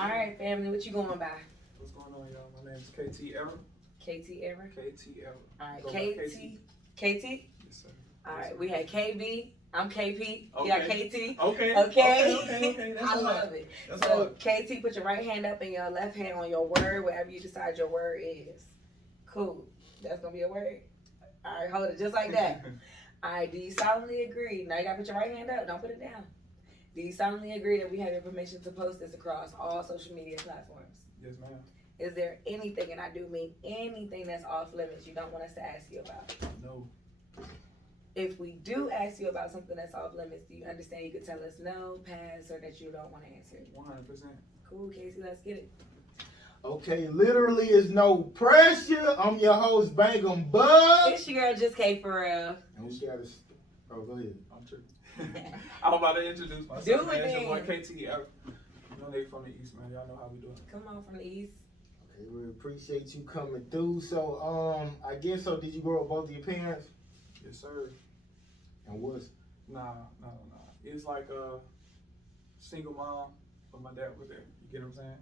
All right, family, what you going by? What's going on, y'all? My name is KTerror. KTerror. KTerror. All right, Go by KT. Yes, sir. All Yes, right, sir. we had KB. I'm KP. Okay. You got KT. Okay. Okay. That's I all love right. it. That's So all right. KT, put your right hand up and your left hand on your word, wherever you decide your word is. Cool. That's gonna be a word. All right, hold it just like that. All right, do you solemnly agree? Now you gotta put your right hand up. Don't put it down. Do you solemnly agree that we have your permission to post this across all social media platforms? Yes, ma'am. Is there anything, and I do mean anything, that's off limits you don't want us to ask you about? No. If we do ask you about something that's off limits, do you understand you could tell us no, pass, or that you don't want to answer? 100%. Cool, Casey, let's get it. Okay, literally is no pressure. I'm your host, Bangem Bugg. It's your girl, just K for real. And we gotta. Oh, go ahead. I'm tripping. I'm about to introduce myself. Do man. it It's your boy then. KTerror. You know they from the East, man. Y'all know how we do it. Come on from the East. Okay, we appreciate you coming through. So, I guess so. Did you grow up with both of your parents? Yes, sir. And what's Nah. It's like a single mom, but my dad was there. You get what I'm saying?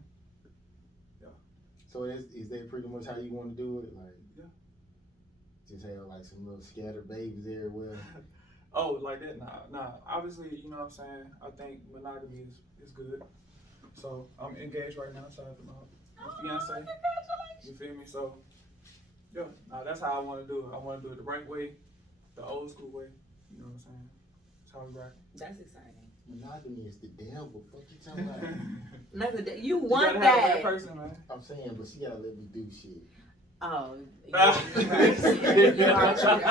so? Is that pretty much how you want to do it? Like, Yeah. just have like some little scattered babies everywhere. Oh, like that? Nah. Obviously, you know what I'm saying? I think monogamy is good. So I'm engaged right now. Shout out to my fiance. Congratulations. You feel me? So yeah, that's how I want to do it. I want to do it the right way, the old school way. You know what I'm saying? That's how we rock. That's exciting. Monogamy is the devil. Fuck you talking about? Nothing that you You want gotta have the right that. person, man. I'm saying, but she gotta let me do shit. Oh, Nah. you're right. You are true.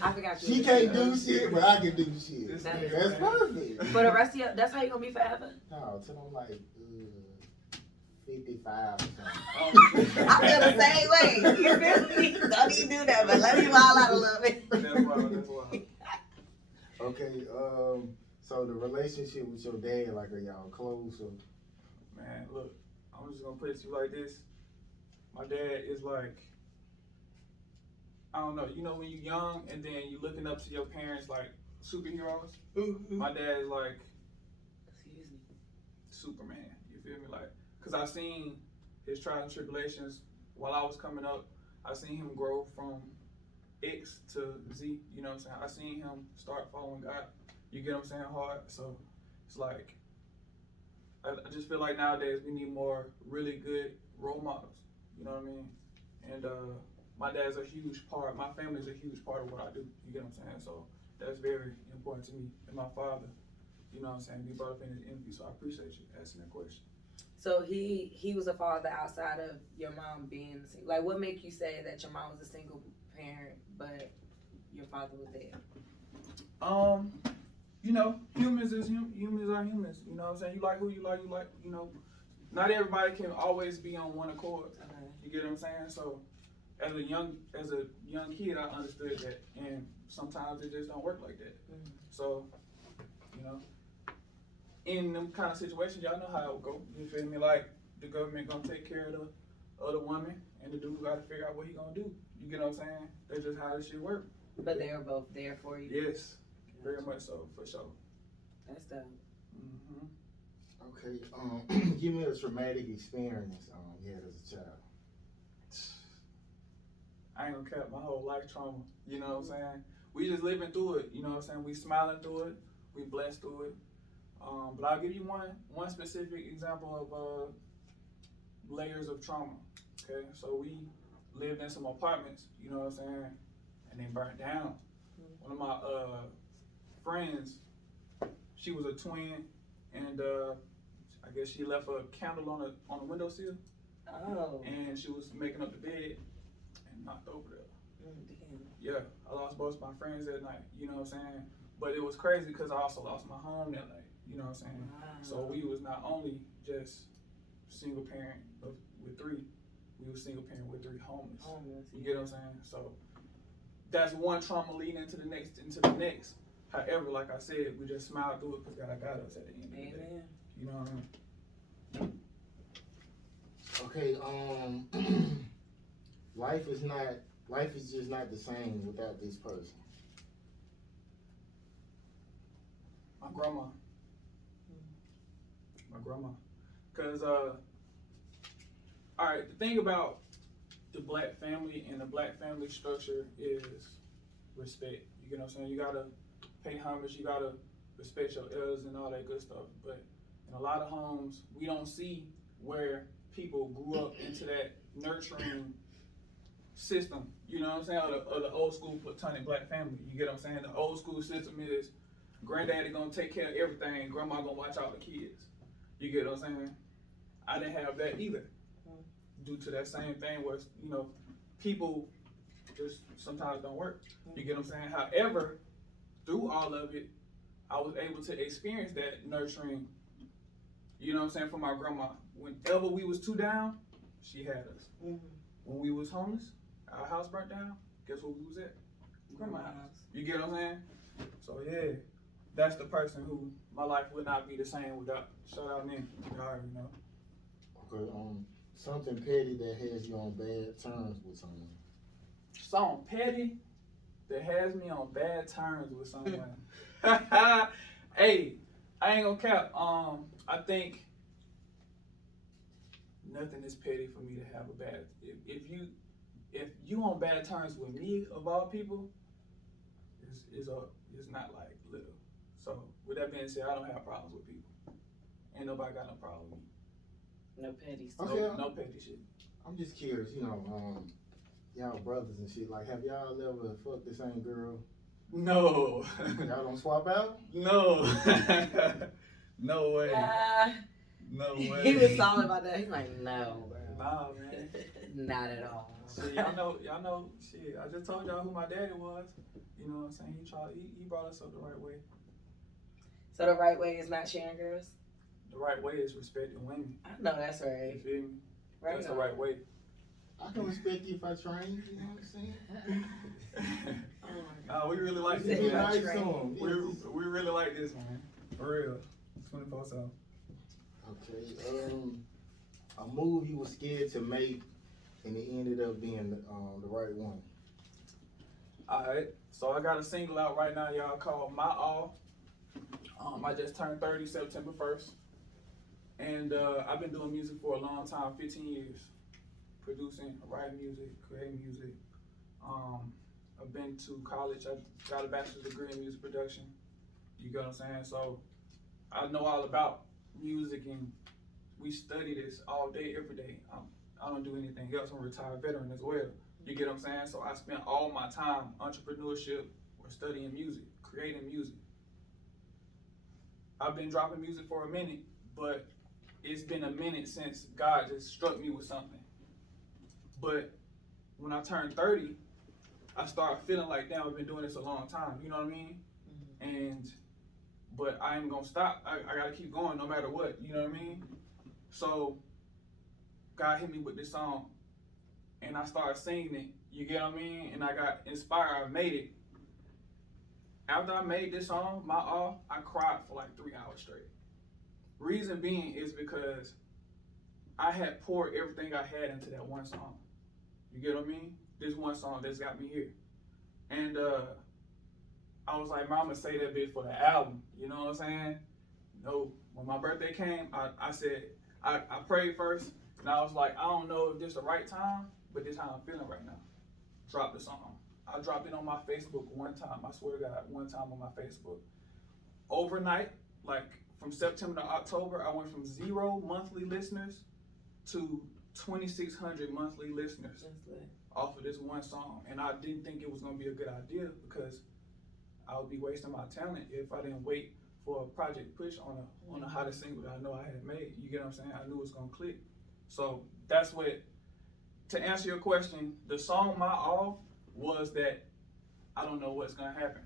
I forgot you. She can't do shit, but I can do shit. This That's nigga, That's man. perfect. For the rest of your, that's how you gonna be forever. No, till I'm like 55 or something. Oh, I feel the same way. You feel me? Don't even do that, but let me wild out a little bit. That's wild. Okay, so the relationship with your dad, like, are y'all close or? Man, look, I'm just gonna put it to you like this. My dad is like, I don't know, you know when you're young and then you looking up to your parents like superheroes? My dad is like Excuse me. Superman, you feel me? Like, cause I seen his trials and tribulations while I was coming up. I seen him grow from X to Z, you know what I'm saying? I seen him start following God, you get what I'm saying, hard. So it's like, I just feel like nowadays we need more really good role models. You know what I mean? And my dad's a huge part, my family's a huge part of what I do. You get what I'm saying? So that's very important to me. And my father, you know what I'm saying, be brought up in his interview. So I appreciate you asking that question. So he was a father outside of your mom being like, what make you say that your mom was a single parent but your father was there? You know, humans are humans. You know what I'm saying? You like who you like, you know. Not everybody can always be on one accord. Okay. You get what I'm saying? So as a young kid, I understood that, and sometimes it just don't work like that. Mm-hmm. So, you know, in them kind of situations, y'all know how it would go. You feel me? Like the government gonna take care of the other woman, and the dude got to figure out what he gonna do. You get what I'm saying? That's just how this shit work. But they were both there for you. Yes, very much so, for sure. That's dope. Mm-hmm. Okay, give me a traumatic experience you had as a child. I ain't gonna cap my whole life trauma. You know what I'm saying? We just living through it. You know what I'm saying? We smiling through it. We blessed through it. But I'll give you one specific example of layers of trauma. Okay, so we lived in some apartments. You know what I'm saying? And they burnt down. One of my friends, she was a twin, and I guess she left a candle on the windowsill, Oh. and she was making up the bed and knocked over there. Damn. Yeah, I lost both my friends that night, you know what I'm saying? But it was crazy because I also lost my home that night, you know what I'm saying? Wow. So we was not only just single parent with three, we was single parent with three homeless. You get what I'm saying? So that's one trauma leading into the next. However, like I said, we just smiled through it because God got us at the end of the day. Amen. You know what I mean? Okay, life is just not the same without this person. My grandma. Cause all right, the thing about the black family and the black family structure is respect. You get what I'm saying? You gotta pay homage, you gotta respect your elders and all that good stuff. But in a lot of homes, we don't see where people grew up into that nurturing system. You know what I'm saying? Or the old school platonic black family. You get what I'm saying? The old school system is granddaddy gonna take care of everything, grandma gonna watch all the kids. You get what I'm saying? I didn't have that either. Due to that same thing where, you know, people just sometimes don't work. You get what I'm saying? However, through all of it, I was able to experience that nurturing, you know what I'm saying, from my grandma. Whenever we was too down, she had us. When we was homeless, our house burnt down, guess where we was at? Grandma's house. You get what I'm saying? So yeah, that's the person who my life would not be the same without. Shout out Nim. You already know. Okay, something petty that has you on bad terms with someone. Something petty that has me on bad terms with someone. Hey, I ain't gonna cap. I think nothing is petty for me to have a bad. If you on bad terms with me of all people, it's not like little. So with that being said, I don't have problems with people. Ain't nobody got no problem with me. No petty stuff. Okay. No petty shit. I'm just curious, you know, y'all brothers and shit. Like, have y'all ever fucked the same girl? No. Y'all don't swap out? No. No way. No way. He was solid about that. He's like, no, bro. Nah, man. Not at all. Shit, y'all know. Shit, I just told y'all who my daddy was. You know what I'm saying? He brought us up the right way. So the right way is not sharing girls? The right way is respecting women. I know that's You right. feel me? Right That's on. the right way. I can respect you if I train, you know what I'm saying? We really like He this, said man. right. Nice song. We really like this, man. For real. 24/7. Okay, a move you were scared to make and it ended up being the right one. Alright, so I got a single out right now, y'all, called My All. I just turned 30 September 1st. And I've been doing music for a long time, 15 years. Producing, writing music, creating music. I've been to college, I got a bachelor's degree in music production. You get what I'm saying? So I know all about music and we study this all day, every day. I don't do anything else. I'm a retired veteran as well. You get what I'm saying? So I spent all my time entrepreneurship or studying music, creating music. I've been dropping music for a minute, but it's been a minute since God just struck me with something. But when I turned 30, I started feeling like, damn, I've been doing this a long time. You know what I mean? But I ain't gonna stop. I gotta keep going no matter what. You know what I mean? So God hit me with this song, and I started singing it. You get what I mean? And I got inspired. I made it. After I made this song, My All, I cried for like 3 hours straight. Reason being is because I had poured everything I had into that one song. You get what I mean? This one song that's got me here. And I was like, Mama, say that bitch for the album. You know what I'm saying? No. When my birthday came, I said, I prayed first, and I was like, I don't know if this is the right time, but this is how I'm feeling right now. Drop the song. I dropped it on my Facebook one time. I swear to God, one time on my Facebook. Overnight, like from September to October, I went from 0 monthly listeners to 2,600 monthly listeners off of this one song. And I didn't think it was gonna be a good idea because I would be wasting my talent if I didn't wait for a project push on a hottest single that I know I had made. You get what I'm saying? I knew it was gonna click. So that's what, to answer your question, the song My All was that I don't know what's gonna happen,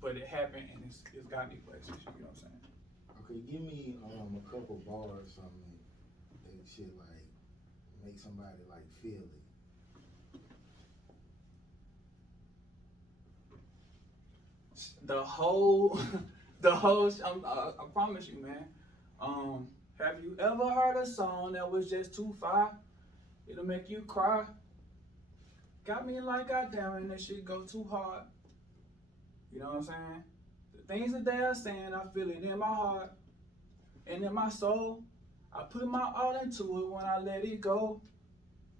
but it happened and it's got me places. You know what I'm saying? Okay, give me a couple bars, something that shit like make somebody like feel it. I promise you, man. Have you ever heard a song that was just too fire? It'll make you cry. Got me like goddamn, and that shit go too hard. You know what I'm saying? The things that they are saying, I feel it in my heart and in my soul. I put my all into it when I let it go.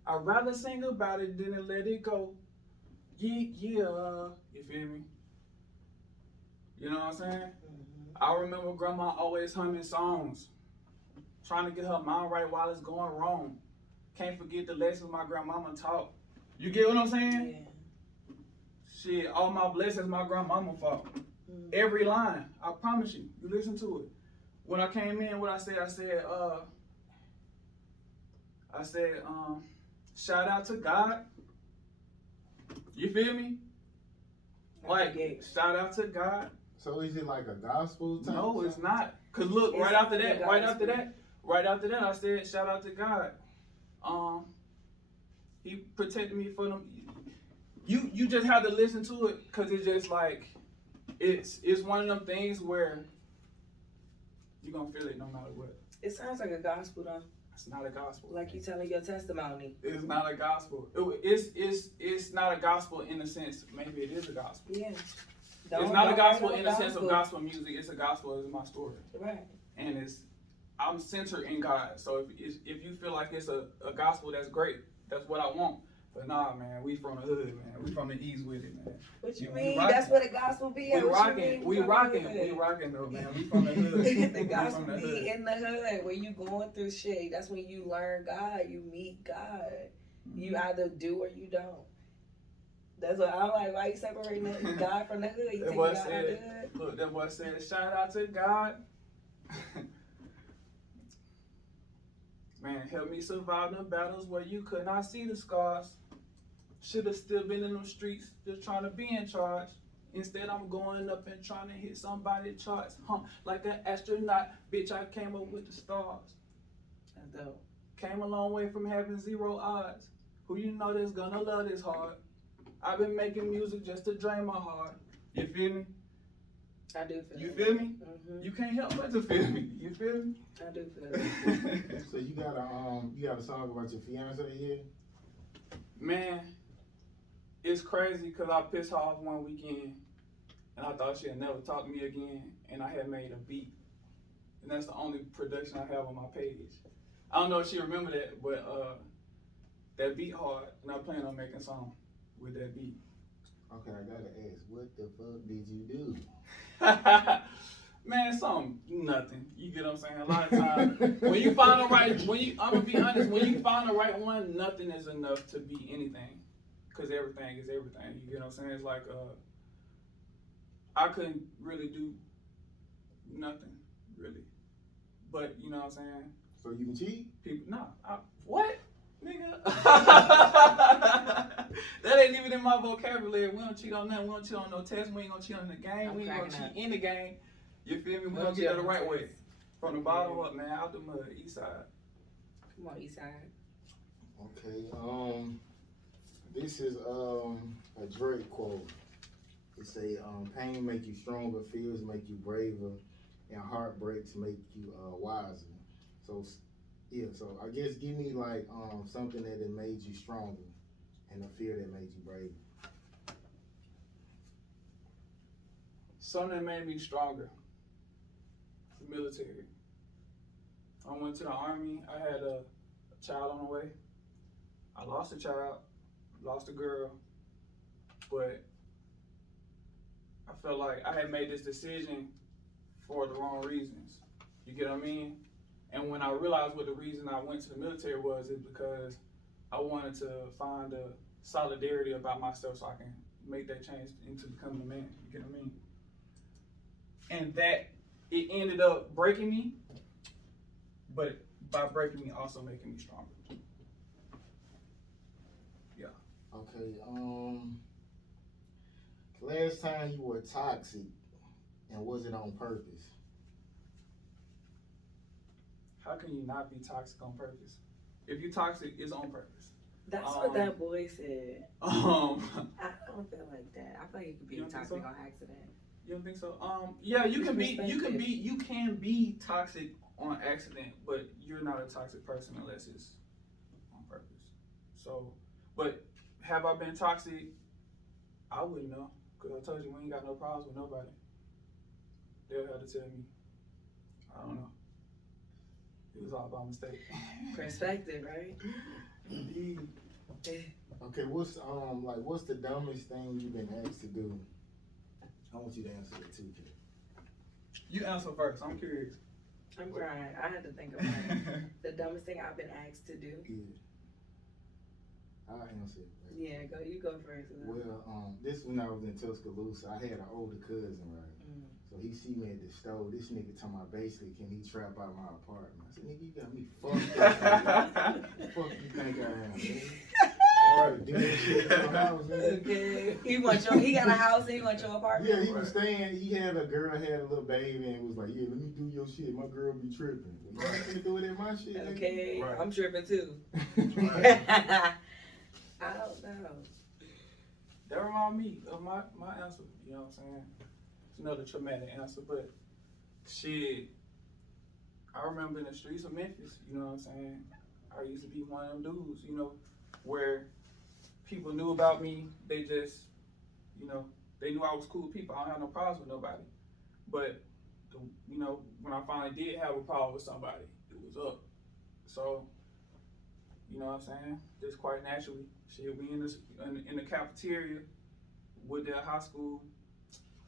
I'd rather sing about it than to let it go. Yeah, yeah. You feel me? You know what I'm saying? I remember grandma always humming songs, trying to get her mind right while it's going wrong. Can't forget the lessons my grandmama taught. You get what I'm saying? Yeah. Shit, all my blessings my grandmama fought. Every line, I promise you. You listen to it. When I came in, what I said, shout out to God. You feel me? Like, shout out to God. So is it like a gospel type? No, it's not. Cause look, right after that, I said, shout out to God. He protected me from them. You just have to listen to it, cause it's just like, it's one of them things where you gonna feel it no matter what. It sounds like a gospel though. It's not a gospel. Like you telling your testimony. It's not a gospel. It's not a gospel in the sense, maybe it is a gospel. Yeah. It's not a gospel in the sense of gospel music. It's a gospel as my story. Right. And I'm centered in God. So if you feel like it's a gospel, that's great. That's what I want. But nah, man, we from the hood, man. We from the East with it, man. What you mean? That's what a gospel be. We rocking though, man. We from the hood. The gospel be in the hood. When you going through shit, that's when you learn God. You meet God. You either do or you don't. That's what I'm like. Why you separating God from the hood? You take God out the hood. Look, that boy said, shout out to God. Man, help me survive the battles where you could not see the scars. Should have still been in them streets, just trying to be in charge. Instead, I'm going up and trying to hit somebody's charts. Like an astronaut, bitch, I came up with the stars. That's dope. Came a long way from having 0 odds. Who you know that's gonna love this hard? I've been making music just to drain my heart. You feel me? I do feel You it. feel me? Mm-hmm. You can't help but to feel me. You feel me? I do feel it. So you got a song about your fiance here? Man, it's crazy because I pissed her off one weekend and I thought she'd never talk to me again, and I had made a beat. And that's the only production I have on my page. I don't know if she remember that, but that beat hard, and I plan on making a song with that beat. Okay, I gotta ask, what the fuck did you do? Man, nothing. You get what I'm saying? A lot of times, when you find the right, I'm gonna be honest, when you find the right one, nothing is enough to be anything. Cause everything is everything. You get what I'm saying? It's like, I couldn't really do nothing, really. But, you know what I'm saying? So you can cheat? What? Nigga. That ain't even in my vocabulary. We don't cheat on nothing. We don't cheat on no test. We ain't gonna cheat on the game. We ain't gonna cheat in the game. You feel me? We gonna get it the right way. From the bottom up, man, out the mud, east side. Come on, east side. Okay, this is a Drake quote. It say, pain make you stronger, fears make you braver, and heartbreaks make you wiser. So, yeah, so I guess give me like something that made you stronger and a fear that made you braver. Something that made me stronger. The military. I went to the Army. I had a child on the way. I lost a child, lost a girl, but I felt like I had made this decision for the wrong reasons. You get what I mean? And when I realized what the reason I went to the military was, is because I wanted to find a solidarity about myself so I can make that change into becoming a man. You get what I mean? And that, it ended up breaking me, but by breaking me, also making me stronger. Yeah. Okay, last time you were toxic, and was it on purpose? How can you not be toxic on purpose? If you're toxic, it's on purpose. That's what that boy said. I don't feel like that. I feel like you could be toxic on accident. You don't think so? Yeah, you can be toxic on accident, but you're not a toxic person unless it's on purpose. So, but have I been toxic? I wouldn't know, because I told you we ain't got no problems with nobody. They'll have to tell me. I don't know. It was all by mistake. Perspective, right? Indeed. Okay, what's the dumbest thing you've been asked to do? I want you to answer that too, kid. You answer first. I'm curious. I'm crying. I had to think about it. The dumbest thing I've been asked to do. Yeah. I'll answer it. Right? Yeah, you go first. Well, this when I was in Tuscaloosa, I had an older cousin, right? So he see me at the store. This nigga talking about basically, can he trap out my apartment? I said, nigga, you got me fucked up. What the fuck you think I am, man? Alright, do that shit at your house, man. Okay. He got a house and he want your apartment? Yeah, he was staying, he had a girl, had a little baby, and was like, yeah, let me do your shit. My girl be tripping. You ain't do it at my shit, nigga. Okay, Right. I'm tripping too. Right. I don't know. That remind me of my answer. You know what I'm saying? It's another traumatic answer, but shit. I remember in the streets of Memphis, you know what I'm saying? I used to be one of them dudes, you know, where people knew about me. They just, you know, they knew I was cool people. I don't have no problems with nobody. But, you know, when I finally did have a problem with somebody, it was up. So, you know what I'm saying? Just quite naturally. Shit, we in the cafeteria with the high school,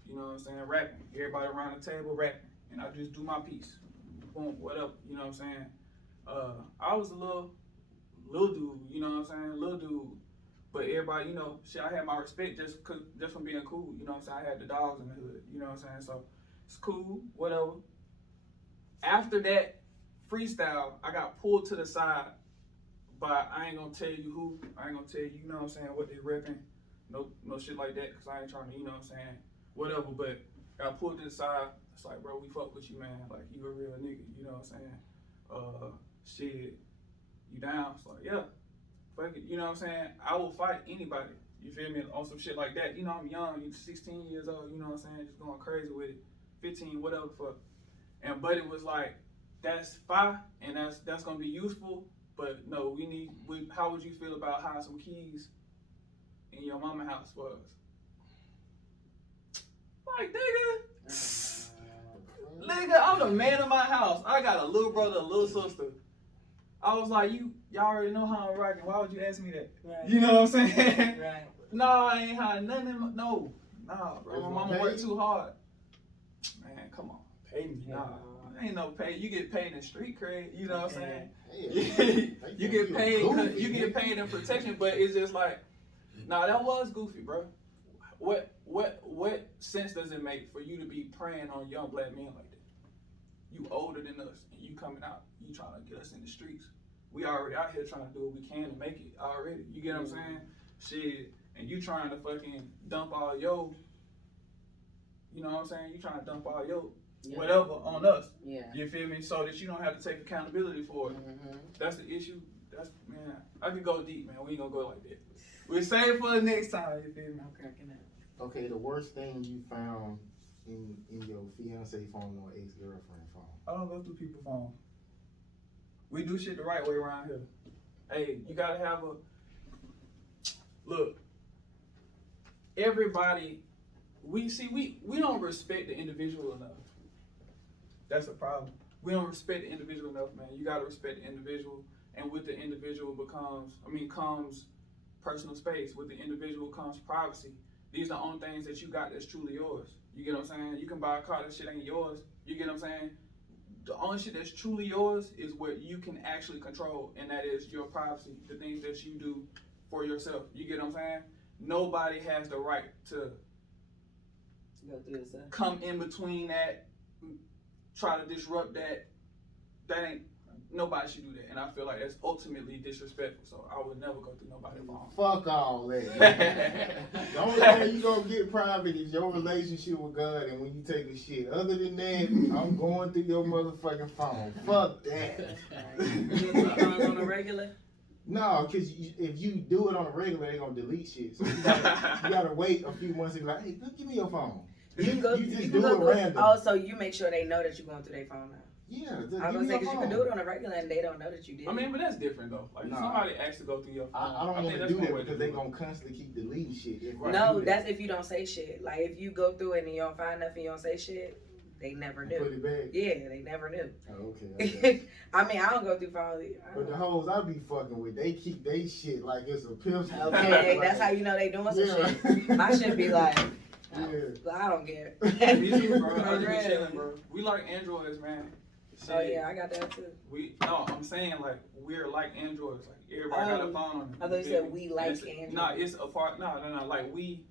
you know what I'm saying, rapping. Everybody around the table rapping. And I just do my piece. Boom, whatever, you know what I'm saying? I was a little dude, you know what I'm saying? Little dude. But everybody, you know, shit, I had my respect just from being cool, you know what I'm saying? I had the dogs in the hood, you know what I'm saying? So it's cool, whatever. After that freestyle, I got pulled to the side. But I ain't gonna tell you who. I ain't gonna tell you, you know what I'm saying, what they repping. No shit like that, because I ain't trying to, you know what I'm saying, whatever. But got pulled to the side. It's like, bro, we fuck with you, man. Like, you a real nigga, you know what I'm saying? Shit, you down? It's like, yeah, fuck it, you know what I'm saying? I will fight anybody, you feel me, on some shit like that. You know, I'm young, you 16 years old, you know what I'm saying, just going crazy with it. 15, whatever, fuck. And Buddy was like, that's fine, and that's gonna be useful. But no, how would you feel about hiding some keys in your mama house for us? Like, nigga, I'm the man of my house. I got a little brother, a little sister. I was like, y'all already know how I'm rocking. Why would you ask me that? Right. You know what I'm saying? Right. Nah, I ain't hiding nothing. Nah, bro. My mama worked too hard. Man, come on. Pay me. Nah. Ain't no pay. You get paid in street cred. You know what I'm saying? You get paid. You get paid in protection, but it's just like, nah, that was goofy, bro. What sense does it make for you to be preying on young black men like that? You older than us, and you coming out. You trying to get us in the streets. We already out here trying to do what we can to make it already. You get what I'm saying? Shit, and you trying to fucking dump all your. You know what I'm saying? You trying to dump all your. Yeah. Whatever on us. Yeah. You feel me? So that you don't have to take accountability for it. Mm-hmm. That's the issue. Man, I could go deep, man. We ain't gonna go like that. We'll save it for the next time, you feel me? I'm cracking up. Okay, the worst thing you found in your fiance phone or ex-girlfriend phone? I don't go through people's phone. We do shit the right way around here. Hey, you gotta have look, everybody, we don't respect the individual enough. That's the problem. We don't respect the individual enough, man. You gotta respect the individual, and with the individual comes personal space. With the individual comes privacy. These are the only things that you got that's truly yours. You get what I'm saying? You can buy a car, that shit ain't yours. You get what I'm saying? The only shit that's truly yours is what you can actually control, and that is your privacy, the things that you do for yourself. You get what I'm saying? Nobody has the right to come in between that, try to disrupt that. Nobody should do that, and I feel like that's ultimately disrespectful. So I would never go through nobody's phone. Fuck all that. The only way you gonna get private is your relationship with God, and when you take a shit. Other than that, I'm going through your motherfucking phone. Fuck that. You on a regular? No, because if you do it on a regular, they gonna delete shit. So you gotta wait a few months and be like, hey, give me your phone. You just do it random. Oh, so you make sure they know that you're going through their phone now. Yeah, I was gonna say, because you can do it on a regular and they don't know that you did. I mean, but that's different though. Like, if somebody asks to go through your phone, I don't want to do that because they're gonna constantly keep deleting shit. No, that's if you don't say shit. Like, if you go through it and you don't find nothing, you don't say shit, they never And knew. put it back. Yeah, they never knew. Oh, okay. I mean, I don't go through folly. But the hoes I be fucking with, they keep they shit like it's a pimp. Okay, that's how you know they doing some shit. My shit be like, I don't care. Me too, bro. I just be chilling, bro. We like androids, man. Oh yeah, I got that too. I'm saying like we're like androids. Like everybody got a phone on them. I thought you said we like androids. Nah, it's a part. No. Like we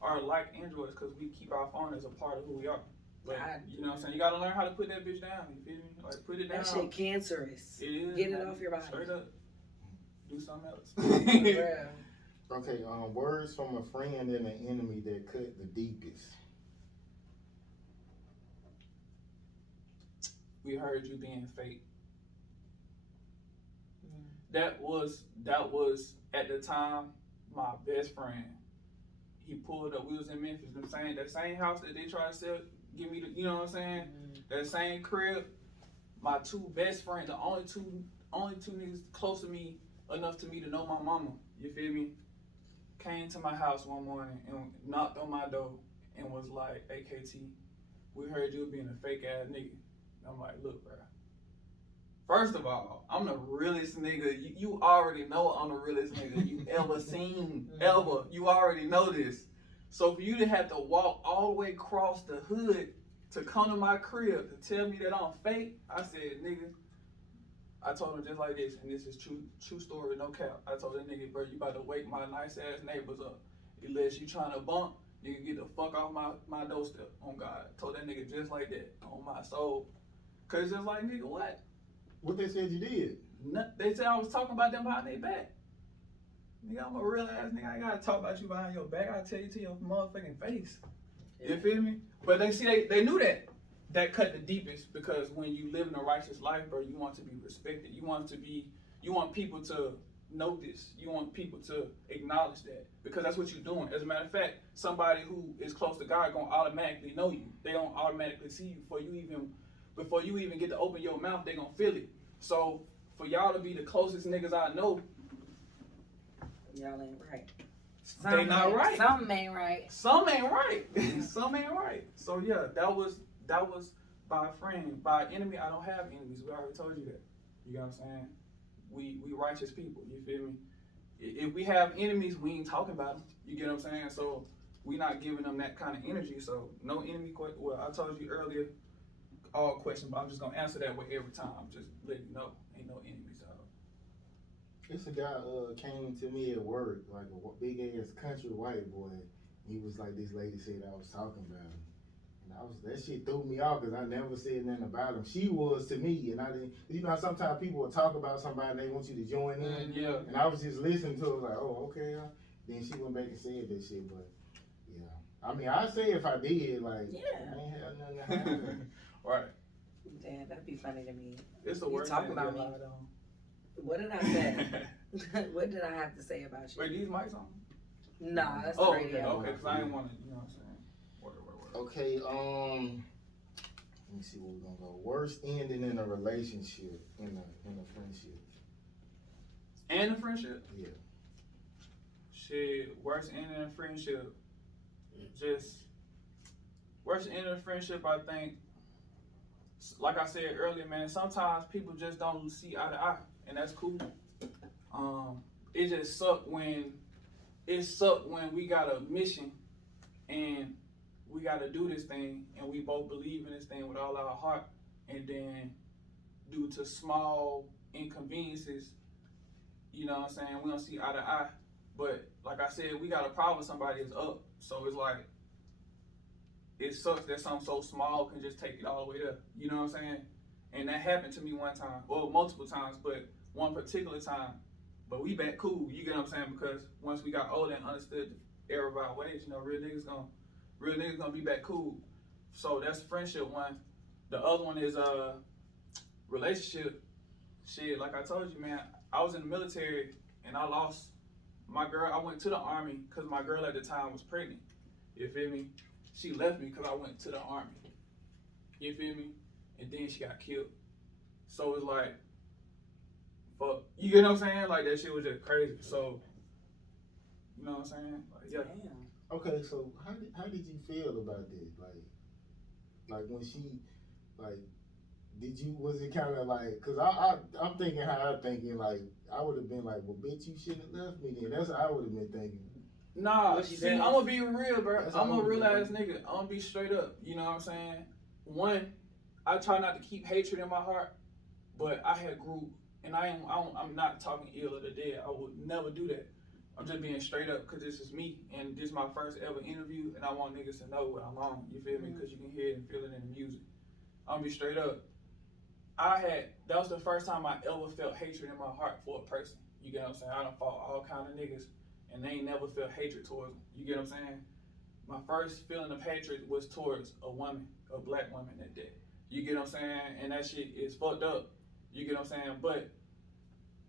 are like androids because we keep our phone as a part of who we are. Like, you know what I'm saying? You gotta learn how to put that bitch down. You feel me? Like put it down. That shit cancerous. It is. Get it off your body. Straight up. Do something else. Okay. Words from a friend and an enemy that cut the deepest. We heard you being fake. That was at the time my best friend. He pulled up. We was in Memphis. That same house that they tried to sell, give me the, you know what I'm saying? That same crib. My two best friends, the only two niggas close to me enough to me to know my mama. You feel me? Came to my house one morning and knocked on my door and was like, "Hey KT, we heard you being a fake ass nigga." I'm like, "Look, bro. First of all, I'm the realest nigga. You already know I'm the realest nigga you ever seen, ever. You already know this. So for you to have to walk all the way across the hood to come to my crib to tell me that I'm fake," I said, "Nigga," I told him just like this, and this is true story, no cap. I told that nigga, "Bro, you about to wake my nice ass neighbors up. Unless you trying to bump, nigga, get the fuck off my doorstep." On God. I told that nigga just like that, on my soul. Cause just like, nigga, what? What they said you did? They said I was talking about them behind their back. Nigga, I'm a real ass nigga. I ain't gotta talk about you behind your back. I tell you to your motherfucking face. You feel me? But they knew that cut the deepest, because when you live in a righteous life, bro, you want to be respected. You want people to notice. You want people to acknowledge that, because that's what you're doing. As a matter of fact, somebody who is close to God gonna automatically know you. They don't automatically see you before you even get to open your mouth. They gonna feel it. So for y'all to be the closest niggas I know, y'all ain't right. They not right. Some ain't right. Some ain't right. Some ain't right. So yeah, that was by a friend. By an enemy, I don't have enemies. We already told you that. You know what I'm saying? We righteous people. You feel me? If we have enemies, we ain't talking about them. You get what I'm saying? So we not giving them that kind of energy. So no enemy. Well, I told you earlier, all question, but I'm just gonna answer that way every time. Just let you know, ain't no enemies out. It's a guy came to me at work, like a big ass country white boy. He was like, this lady said I was talking about him, and that shit threw me off because I never said nothing about him. She was to me, and I didn't. You know, sometimes people will talk about somebody and they want you to join in. Yeah. And I was just listening to it, like, oh, okay. Then she went back and said that shit, but yeah. I mean, I say if I did, like, I ain't have nothing to happen. Right. Damn, that'd be funny to me. It's the worst. Talking about me. What did I say? What did I have to say about you? Wait, these mics on? Nah, that's the radio. Okay, because I didn't want to, you know what I'm saying? Word. Okay, let me see where we're gonna go. Worst ending in a relationship, in a friendship. And a friendship? Yeah. Shit, worst ending in a friendship. Worst ending in a friendship, I think, like I said earlier, man, sometimes people just don't see eye to eye, and that's cool. It just sucked when we got a mission and we got to do this thing, and we both believe in this thing with all our heart, and then due to small inconveniences, you know what I'm saying, we don't see eye to eye. But like I said, we got a problem with somebody that's up, so it's like, it sucks that something so small can just take it all the way there. You know what I'm saying? And that happened to me one time, well, multiple times, but one particular time. But we back cool, you get what I'm saying? Because once we got older and understood the error of our ways, you know, real niggas gonna be back cool. So that's friendship one. The other one is relationship. Shit, like I told you, man, I was in the military and I lost my girl. I went to the Army because my girl at the time was pregnant. You feel me? She left me because I went to the Army. You feel me? And then she got killed. So it's like, fuck. You get what I'm saying? Like, that shit was just crazy. So, you know what I'm saying? Like, yeah. Damn. Okay, so how did you feel about this? Like, Like when she, like, was it kind of like, cause I'm thinking how I'm thinking, like, I would have been like, well, bitch, you shouldn't have left me then. That's how I would have been thinking. Nah, What she see, does. I'm gonna be real, bro. That's I'm how a we real do it. ass nigga. I'm gonna be straight up. You know what I'm saying? One, I try not to keep hatred in my heart, but I had grew, and I'm not talking ill of the dead. I would never do that. I'm just being straight up because this is me, and this is my first ever interview, and I want niggas to know what I'm on. You feel me? Because you can hear it and feel it in the music. I'm gonna be straight up. That was the first time I ever felt hatred in my heart for a person. You get what I'm saying? I done fought all kind of niggas, and they ain't never felt hatred towards them. You get what I'm saying? My first feeling of hatred was towards a woman, a black woman that day. You get what I'm saying? And that shit is fucked up. You get what I'm saying? But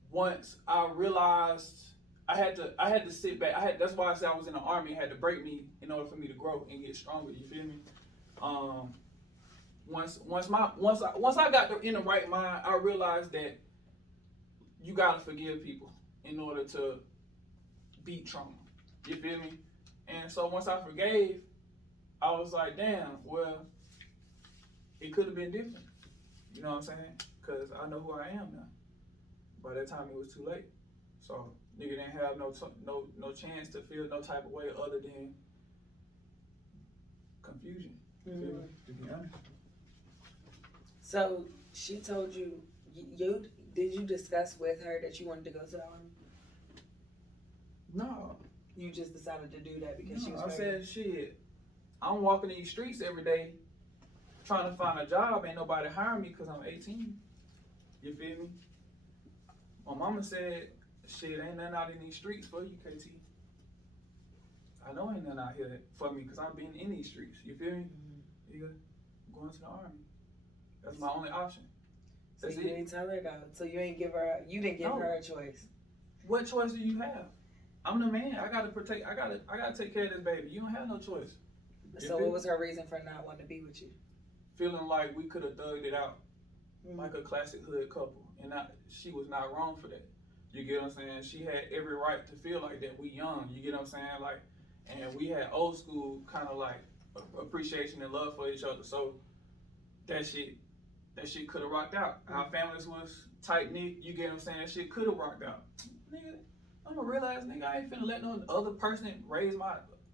once I realized I had to sit back. That's why I said I was in the army. It had to break me in order for me to grow and get stronger. You feel me? Once I got in the right mind, I realized that you gotta forgive people in order to beat trauma. You feel me? And so once I forgave, I was like, damn, well, it could have been different. You know what I'm saying? Because I know who I am now. By that time, it was too late. So nigga didn't have no chance to feel no type of way other than confusion. You feel me? To be honest. So she told you, did you discuss with her that you wanted to go to the army? No. You just decided to do that because she was I pregnant? said, shit, I'm walking these streets every day trying to find a job. Ain't nobody hiring me because I'm 18. You feel me? My mama said, shit, ain't nothing out in these streets for you, KT. I know ain't nothing out here for me because I've been in these streets. You feel me? Mm-hmm. Yeah, I'm going to the army. That's my only option. So That's you it. didn't tell her though. So you didn't give her a choice. What choice do you have? I'm the man. I gotta take care of this baby. You don't have no choice. So what was her reason for not wanting to be with you? Feeling like we could have thugged it out, like a classic hood couple, and she was not wrong for that. You get what I'm saying? She had every right to feel like that. We young. You get what I'm saying? Like, and we had old school kind of like appreciation and love for each other. So that shit could have rocked out. Our families was tight knit. You get what I'm saying? That shit could have rocked out. Nigga, I'm a real ass nigga. I ain't finna let no other person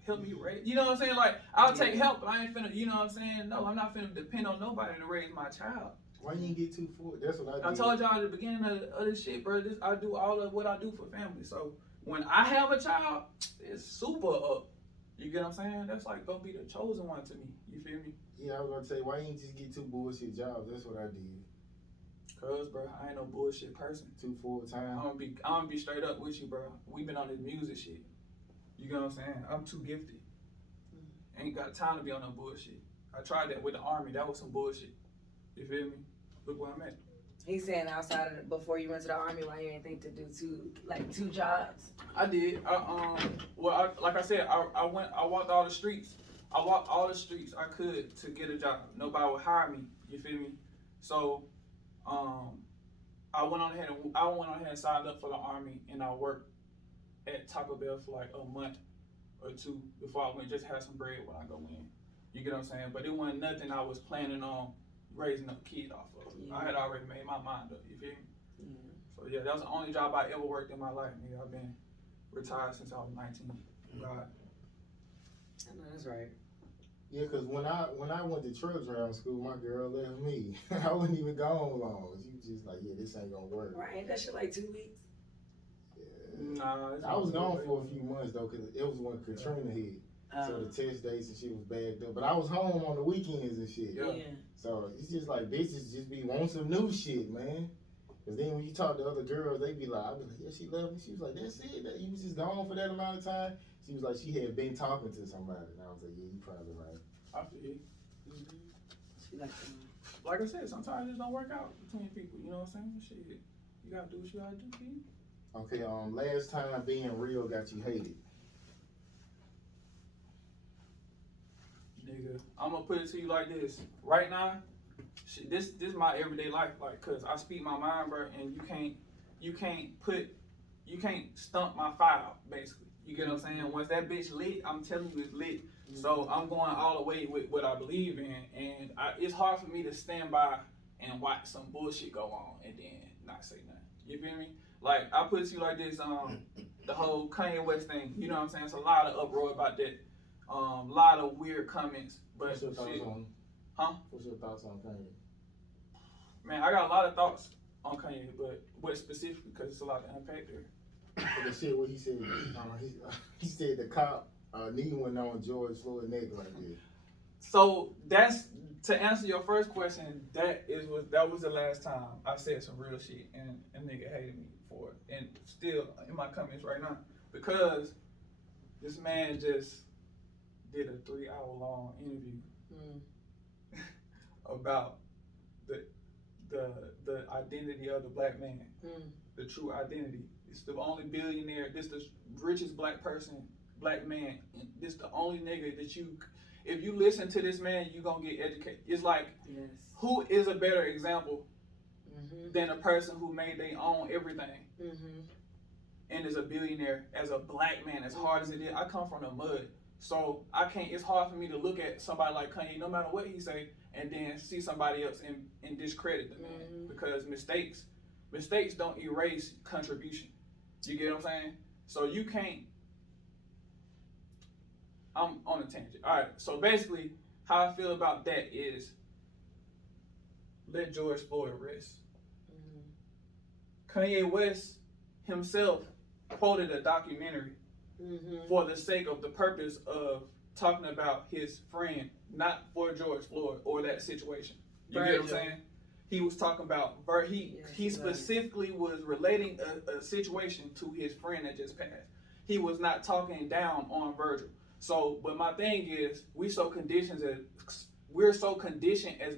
help me raise. You know what I'm saying? Like, I'll take help, but I ain't finna, you know what I'm saying? No, I'm not finna depend on nobody to raise my child. Why you didn't get too forward? That's what I did. I told y'all at the beginning of this shit, bro. I do all of what I do for family. So when I have a child, it's super up. You get what I'm saying? That's like gonna be the chosen one to me. You feel me? Yeah, I was gonna say, why you didn't just get 2 bullshit jobs? That's what I did. Cause, bro, I ain't no bullshit person. 2 full-time. I'm gonna be straight up with you, bro. We been on this music shit. You get what I'm saying? I'm too gifted. Ain't got time to be on no bullshit. I tried that with the army. That was some bullshit. You feel me? Look where I'm at. He's saying outside of before you went to the army, why you didn't think to do 2 jobs? I did. Like I said, I walked all the streets. I walked all the streets I could to get a job. Nobody would hire me. You feel me? So, I went on ahead and signed up for the army, and I worked at Taco Bell for like a month or 2 before I went. Just had some bread when I go in. You get what I'm saying? But it wasn't nothing I was planning on raising a kid off of. Yeah. I had already made my mind up. You feel me? Yeah. So yeah, that was the only job I ever worked in my life. Nigga, I've been retired since I was 19. God. I know that's right. Yeah, cause when I went to truck driving school, my girl left me. I wasn't even gone long. She was just like, yeah, this ain't gonna work. Right? Ain't that shit like 2 weeks? Yeah. Nah, I was gone for a few months though, cause it was when Katrina hit. So the test dates and shit was bagged up. But I was home on the weekends and shit. Yeah. So it's just like bitches just be wanting some new shit, man. Cause then when you talk to other girls, they be like, I be like, yeah, she left me. She was like, that's it. That you was just gone for that amount of time. She was like, she had been talking to somebody, and I was like, yeah, you probably right. I feel you. She like I said, sometimes it just don't work out between people. You know what I'm saying? Shit, you gotta do what you gotta do, kid. Okay, last time being real got you hated. Nigga, I'm gonna put it to you like this. Right now, shit, this is my everyday life, like, cause I speak my mind, bro, and you can't stump my file, basically. You get what I'm saying? Once that bitch lit, I'm telling you it's lit. So I'm going all the way with what I believe in, and it's hard for me to stand by and watch some bullshit go on and then not say nothing. You feel me? Like, I put it to you like this, the whole Kanye West thing, you know what I'm saying? It's a lot of uproar about that, lot of weird comments, but What's your thoughts on? Huh? What's your thoughts on Kanye? Man, I got a lot of thoughts on Kanye, but what specifically, because it's a lot to unpack there. The shit what he said, he said the cop knee went on George Floyd neck like this. So that's, to answer your first question, that was the last time I said some real shit and a nigga hated me for it, and still in my comments right now, because this man just did a 3-hour long interview about the identity of the black man, the true identity. It's the only billionaire. This the richest black man. This the only nigga that you. If you listen to this man, you gonna get educated. It's like, who is a better example than a person who made their own everything and is a billionaire as a black man, as hard as it is. I come from the mud, so I can't. It's hard for me to look at somebody like Kanye, no matter what he say, and then see somebody else and discredit the man, because mistakes don't erase contribution. You get what I'm saying? So you can't. I'm on a tangent. All right. So basically, how I feel about that is, let George Floyd rest. Kanye West himself quoted a documentary for the sake of the purpose of talking about his friend, not for George Floyd or that situation. You get what I'm saying? He was talking about, he specifically was relating a situation to his friend that just passed. He was not talking down on Virgil. So, but my thing is, we're so conditioned as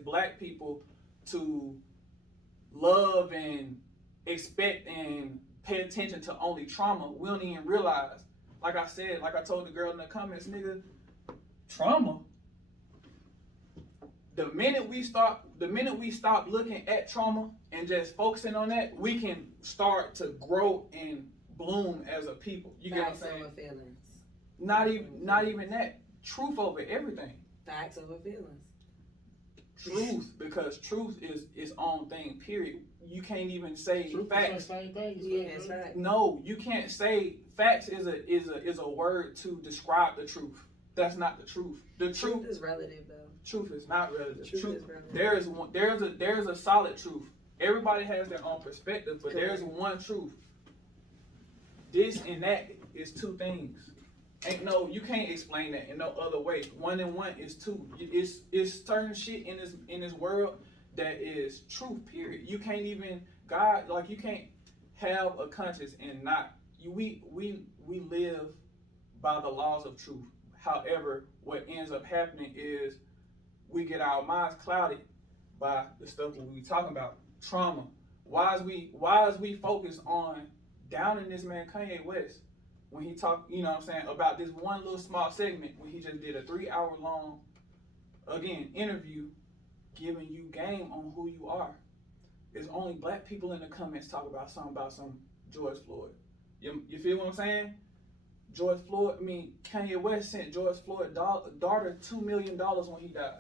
black people to love and expect and pay attention to only trauma. We don't even realize, like I said, like I told the girl in the comments, nigga, trauma. The minute we stop looking at trauma and just focusing on that, we can start to grow and bloom as a people. You get what I'm saying? Facts over feelings. Not even that. Truth over everything. Facts over feelings. Truth, because truth is its own thing. Period. You can't even say Truth facts. is the same thing. It's facts. No, you can't say facts is a word to describe the truth. That's not the truth. The truth is relative, though. Truth is not relative. Truth is relative. There's a solid truth. Everybody has their own perspective, but there's one truth. This and that is two things. You can't explain that in no other way. 1 and 1 is 2. It's certain shit in this world that is truth. Period. You can't even you can't have a conscience and not. We live by the laws of truth. However, what ends up happening is we get our minds clouded by the stuff that we talking about. Trauma. Why is we focused on downing this man Kanye West when he talked, you know what I'm saying, about this one little small segment when he just did a 3-hour long, again, interview giving you game on who you are. There's only black people in the comments talk about some George Floyd. You feel what I'm saying? Kanye West sent George Floyd's daughter $2 million when he died.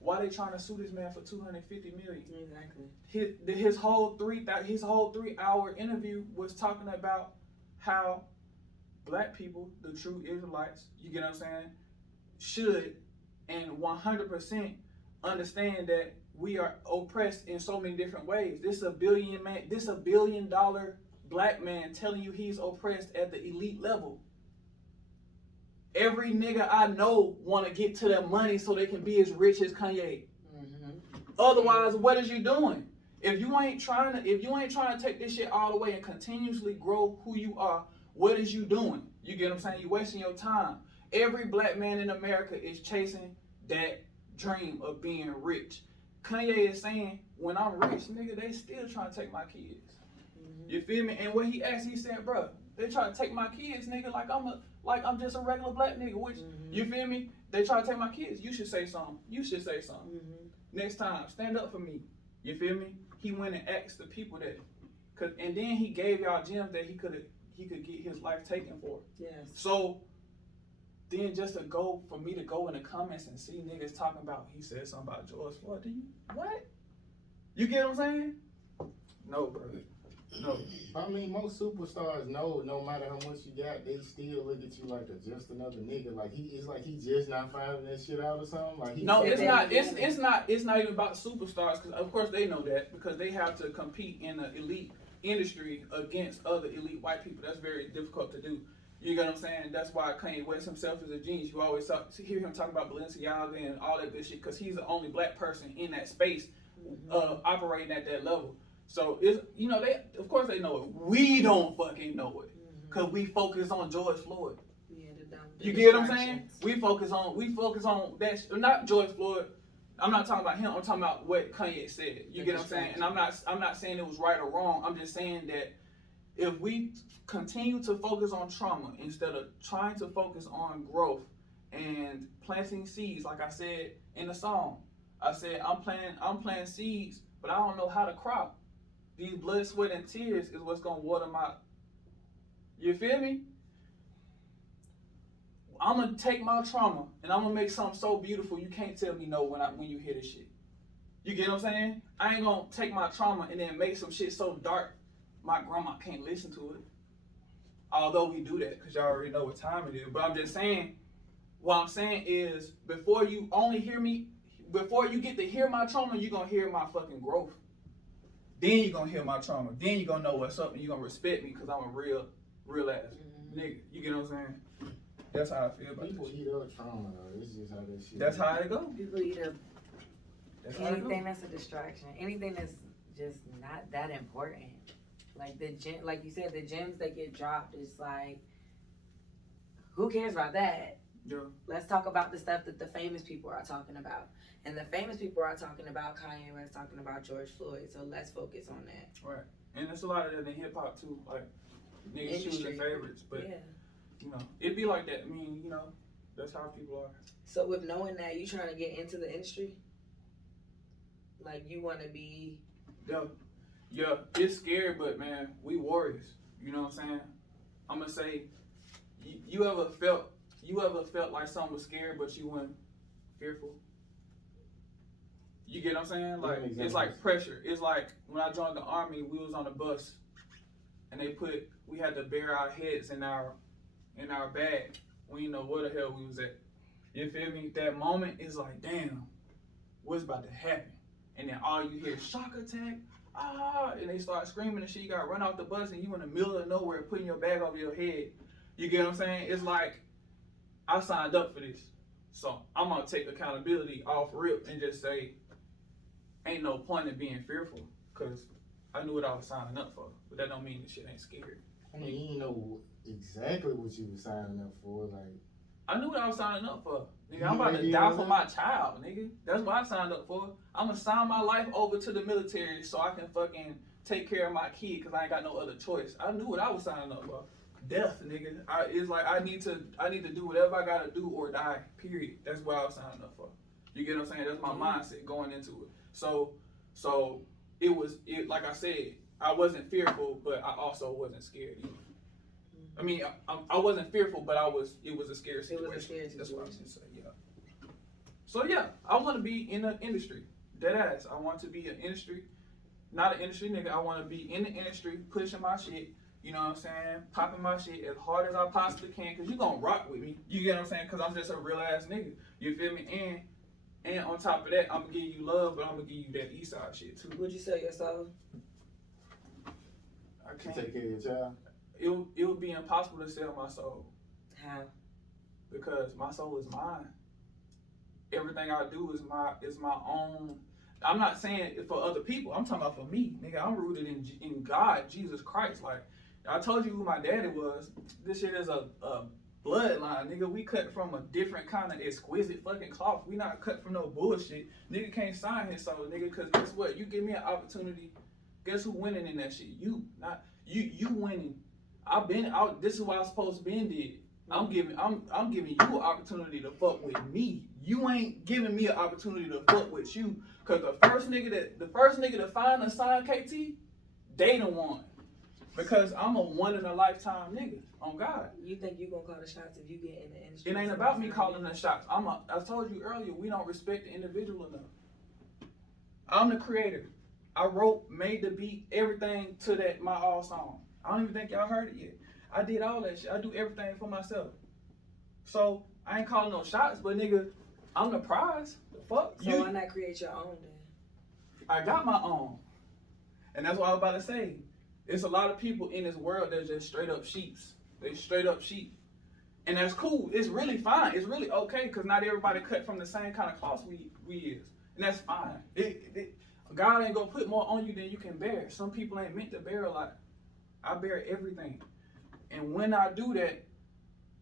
Why they trying to sue this man for $250 million? Exactly. His whole 3-hour interview was talking about how black people, the true Israelites, you get what I'm saying, should and 100% understand that we are oppressed in so many different ways. This a $1 billion black man telling you he's oppressed at the elite level. Every nigga I know want to get to their money so they can be as rich as Kanye. Otherwise, what is you doing? If you ain't trying to take this shit all the way and continuously grow who you are, what is you doing? You get what I'm saying? You're wasting your time. Every black man in America is chasing that dream of being rich. Kanye is saying, when I'm rich, nigga, they still trying to take my kids. You feel me? And what he asked, he said, bro, they try to take my kids, nigga, like I'm just a regular black nigga, which, you feel me? They try to take my kids. You should say something. Next time, stand up for me. You feel me? He went and asked the people that, and then he gave y'all gems that he could get his life taken for. Yes. So then just for me to go in the comments and see niggas talking about, he said something about George Floyd. Do you what? You get what I'm saying? No, bro. No. I mean, most superstars know no matter how much you got, they still look at you like just another nigga. Like it's like he just not finding that shit out or something. Like no, it's not. It's not even about superstars, because of course they know that, because they have to compete in the elite industry against other elite white people. That's very difficult to do. You get what I'm saying? That's why Kanye West himself is a genius. You always hear him talk about Balenciaga and all that good shit, because he's the only black person in that space operating at that level. So it's, you know, they of course they know it. We don't fucking know it, because we focus on George Floyd. Yeah, you get what I'm saying? We focus on that. Not George Floyd. I'm not talking about him. I'm talking about what Kanye said. You get what I'm saying? And I'm not saying it was right or wrong. I'm just saying that if we continue to focus on trauma instead of trying to focus on growth and planting seeds, like I said in the song, I said I'm planting seeds, but I don't know how to crop. These blood, sweat, and tears is what's gonna water my. You feel me? I'm gonna take my trauma and I'm gonna make something so beautiful you can't tell me no when you hear this shit. You get what I'm saying? I ain't gonna take my trauma and then make some shit so dark my grandma can't listen to it. Although we do that, because y'all already know what time it is. But I'm just saying, what I'm saying is, before you only hear me, before you get to hear my trauma, you're gonna hear my fucking growth. Then you're gonna hear my trauma. Then you're gonna know what's up and you're gonna respect me, because I'm a real ass nigga. You get what I'm saying? That's how I feel about people eat up trauma though. It's just how that shit. That's how it go. People eat up anything that's a distraction. Anything that's just not that important. Like the gym, like you said, the gems that get dropped is like, who cares about that? Yeah. Let's talk about the stuff that the famous people are talking about. And the famous people are talking about Kanye West, talking about George Floyd. So let's focus on that. Right. And there's a lot of that in hip hop too. Like niggas choosing favorites, but you know, it'd be like that. I mean, you know, that's how people are. So with knowing that, you trying to get into the industry? Like you want to be? Yeah, it's scary, but man, we warriors. You know what I'm saying? I'm gonna say, you ever felt like something was scary, but you weren't fearful? You get what I'm saying? Like it's like pressure. It's like when I joined the army, we was on a bus, and we had to bury our heads in our bag. We didn't know where the hell we was at. You feel me? That moment is like, damn, what's about to happen? And then all you hear is shock attack. And they start screaming and shit. You gotta run off the bus and you in the middle of nowhere putting your bag over your head. You get what I'm saying? It's like, I signed up for this. So I'm gonna take accountability off rip and just say, ain't no point in being fearful, because I knew what I was signing up for. But that don't mean the shit ain't scary. I mean, you didn't know exactly what you were signing up for. Like, I knew what I was signing up for. Nigga, I'm about to die for my child, nigga. That's what I signed up for. I'm gonna sign my life over to the military so I can fucking take care of my kid, because I ain't got no other choice. I knew what I was signing up for. Death, nigga. It's like I need to do whatever I gotta do or die, period. That's what I was signing up for. You get what I'm saying? That's my mindset going into it. So it like I said, I wasn't fearful, but I also wasn't scared either. I mean, I wasn't fearful, but it was a scary situation. It was a scary situation. That's what I was gonna say, yeah. So yeah, I want to be in the industry. Dead ass. I want to be an industry, not an industry nigga. I want to be in the industry, pushing my shit. You know what I'm saying? Popping my shit as hard as I possibly can, because you gonna rock with me. You get what I'm saying? Because I'm just a real ass nigga. You feel me? And on top of that, I'm gonna give you love, but I'm gonna give you that east side shit too. Would you sell your soul? I can't take care of your child. It would be impossible to sell my soul. How? Because my soul is mine. Everything I do is my own. I'm not saying it for other people. I'm talking about for me, nigga. I'm rooted in God, Jesus Christ. Like I told you who my daddy was. This shit is a bloodline, nigga. We cut from a different kind of exquisite fucking cloth. We not cut from no bullshit. Nigga can't sign his soul, nigga. Cause guess what? You give me an opportunity. Guess who winning in that shit? You, not you. You winning. I've been out. This is what I'm supposed to be did. I'm giving you an opportunity to fuck with me. You ain't giving me an opportunity to fuck with you. Cause the first nigga to find and sign KT, they the one. Because I'm a one in a lifetime nigga. On God. You think you gonna call the shots if you get in the industry? It ain't about me calling the shots. I told you earlier, we don't respect the individual enough. I'm the creator. I wrote, made the beat, everything to that my all song. I don't even think y'all heard it yet. I did all that shit. I do everything for myself. So I ain't calling no shots, but nigga, I'm the prize. The fuck? So why not create your own then? I got my own. And that's what I was about to say. It's a lot of people in this world that's just straight up sheeps. They straight up sheep. And that's cool. It's really fine. It's really okay because not everybody cut from the same kind of cloth we is. And that's fine. God ain't gonna put more on you than you can bear. Some people ain't meant to bear a lot. I bear everything. And when I do that,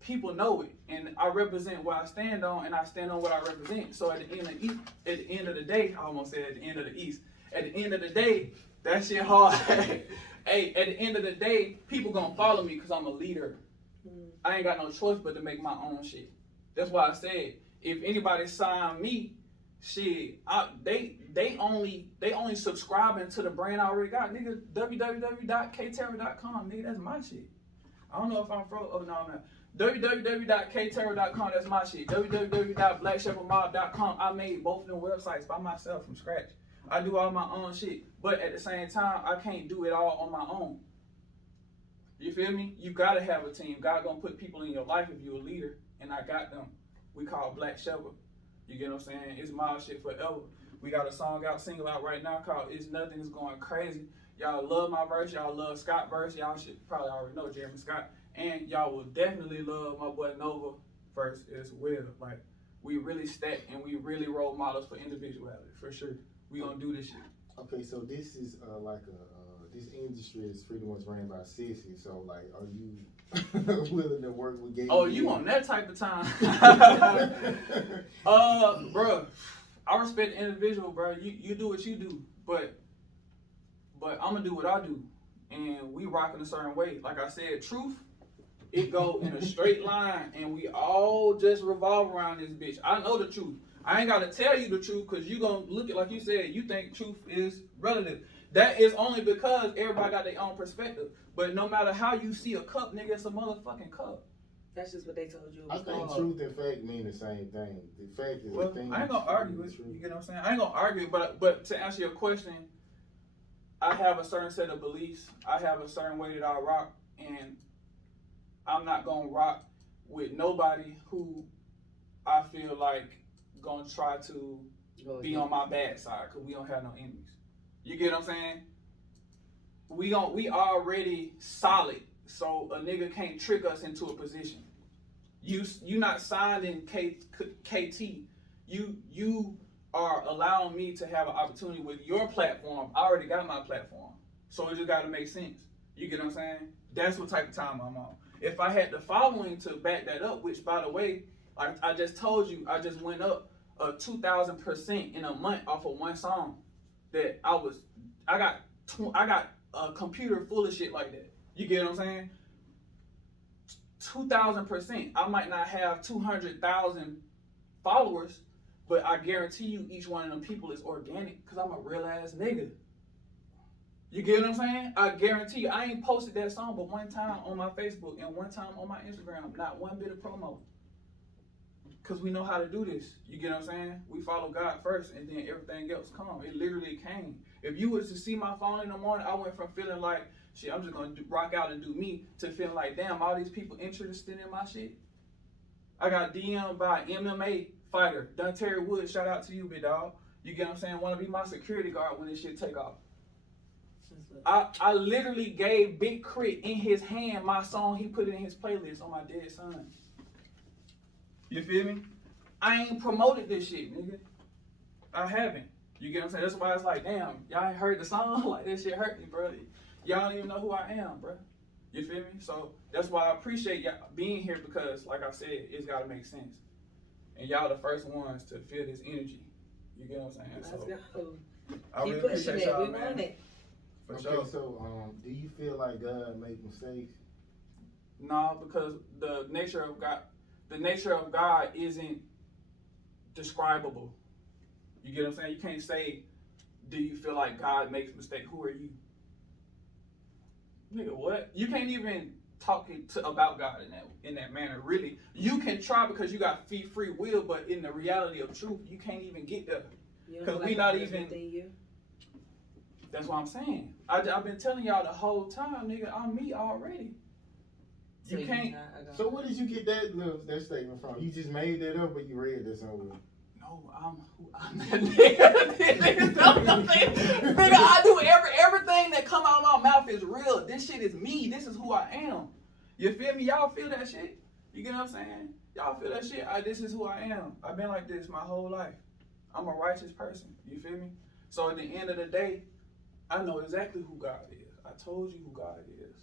people know it. And I represent what I stand on and I stand on what I represent. So at the end of the day, I almost said at the end of the East. At the end of the day, that shit hard. Hey, at the end of the day, people gonna follow me because I'm a leader. I ain't got no choice but to make my own shit. That's why I said, if anybody sign me, shit, they only subscribing to the brand I already got. Nigga, www.KTerror.com, nigga, that's my shit. I don't know if I'm froze. Oh, no, I'm not. www.KTerror.com, that's my shit. www.blackshepherdmob.com, I made both of them websites by myself from scratch. I do all my own shit. But at the same time, I can't do it all on my own. You feel me? You gotta have a team. God gonna put people in your life if you're a leader. And I got them. We call Black Shepherd. You get what I'm saying? It's my shit forever. We got a single out right now called It's Nothing, It's Going Crazy. Y'all love my verse. Y'all love Scott's verse. Y'all should probably already know Jeremy Scott. And y'all will definitely love my boy Nova verse as well. Like, we really stack and we really role models for individuality, for sure. We gonna do this shit. Okay, so this is this industry is pretty much ran by sissies. So like, are you willing to work with gay? Oh, you on that type of time? Bro, I respect the individual, bro. You do what you do, but I'm gonna do what I do, and we rocking a certain way. Like I said, truth, it go in a straight line, and we all just revolve around this bitch. I know the truth. I ain't gotta tell you the truth because you gonna look at, like you said, you think truth is relative. That is only because everybody got their own perspective. But no matter how you see a cup, nigga, it's a motherfucking cup. That's just what they told you. I think truth and fact mean the same thing. The fact is well, the thing. I ain't gonna argue with you. You get what I'm saying? I ain't gonna argue, but to answer your question, I have a certain set of beliefs. I have a certain way that I rock, and I'm not gonna rock with nobody who I feel like gonna try to be on my bad side, because we don't have no enemies. You get what I'm saying? We already solid, so a nigga can't trick us into a position. You not signed in KT. You are allowing me to have an opportunity with your platform. I already got my platform, so it just got to make sense. You get what I'm saying? That's what type of time I'm on. If I had the following to back that up, which by the way, like I just told you, I just went up 2,000% in a month off of one song. That I got a computer full of shit like that. You get what I'm saying? 2,000%. I might not have 200,000 followers, but I guarantee you each one of them people is organic because I'm a real ass nigga. You get what I'm saying? I guarantee you, I ain't posted that song but one time on my Facebook and one time on my Instagram. Not one bit of promo. Because we know how to do this. You get what I'm saying? We follow God first and then everything else come. It literally came. If you was to see my phone in the morning, I went from feeling like, shit, I'm just going to rock out and do me, to feeling like, damn, all these people interested in my shit. I got DM'd by MMA fighter, Terry Wood. Shout out to you, big dog. You get what I'm saying? Want to be my security guard when this shit take off. I literally gave Big Crit in his hand my song he put in his playlist on my dead son. You feel me? I ain't promoted this shit, nigga. I haven't. You get what I'm saying? That's why it's like, damn, y'all ain't heard the song? Like, this shit hurt me, bro. Y'all don't even know who I am, bro. You feel me? So that's why I appreciate y'all being here because, like I said, it's got to make sense. And y'all the first ones to feel this energy. You get what I'm saying? Let's so go. I really Keep pushing appreciate it. y'all, We man. want it. For Okay, sure. so do you feel like God make mistakes? No, because the nature of God isn't describable. You get what I'm saying? You can't say, do you feel like God makes mistakes? Who are you? Nigga, what? You can't even talk about God in that manner. Really, you can try because you got free will, but in the reality of truth, you can't even get there. Because we not even. That's what I'm saying. I've been telling y'all the whole time, nigga. I'm me already. So you can't. So where did you get that statement from? You just made that up, or you read this somewhere? No, I'm that nigga. Nigga, I do everything that come out of my mouth is real. This shit is me. This is who I am. You feel me? Y'all feel that shit? You get what I'm saying? Y'all feel that shit? This is who I am. I've been like this my whole life. I'm a righteous person. You feel me? So at the end of the day, I know exactly who God is. I told you who God is.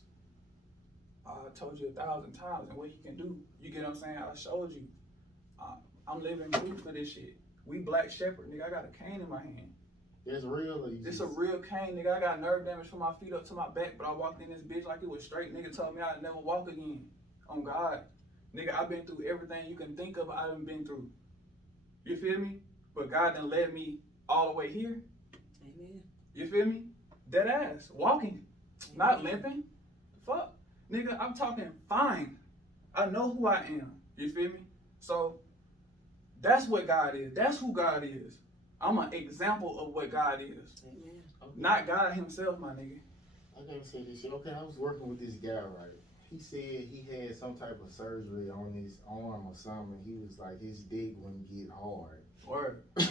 I told you 1,000 times and what he can do. You get what I'm saying? I showed you. I'm living proof for this shit. We black shepherd, nigga. I got a cane in my hand. It's real. It's a real cane, nigga. I got nerve damage from my feet up to my back, but I walked in this bitch like it was straight. Nigga told me I'd never walk again. On God. Nigga, I've been through everything you can think of I done been through. You feel me? But God done led me all the way here. Amen. You feel me? Dead ass. Walking. Not limping. Fuck. Nigga, I'm talking fine. I know who I am. You feel me? So, that's what God is. That's who God is. I'm an example of what God is. Amen. Okay. Not God himself, my nigga. I gotta say this shit. Okay, I was working with this guy, right? He said he had some type of surgery on his arm or something. He was like, his dick wouldn't get hard. Word. I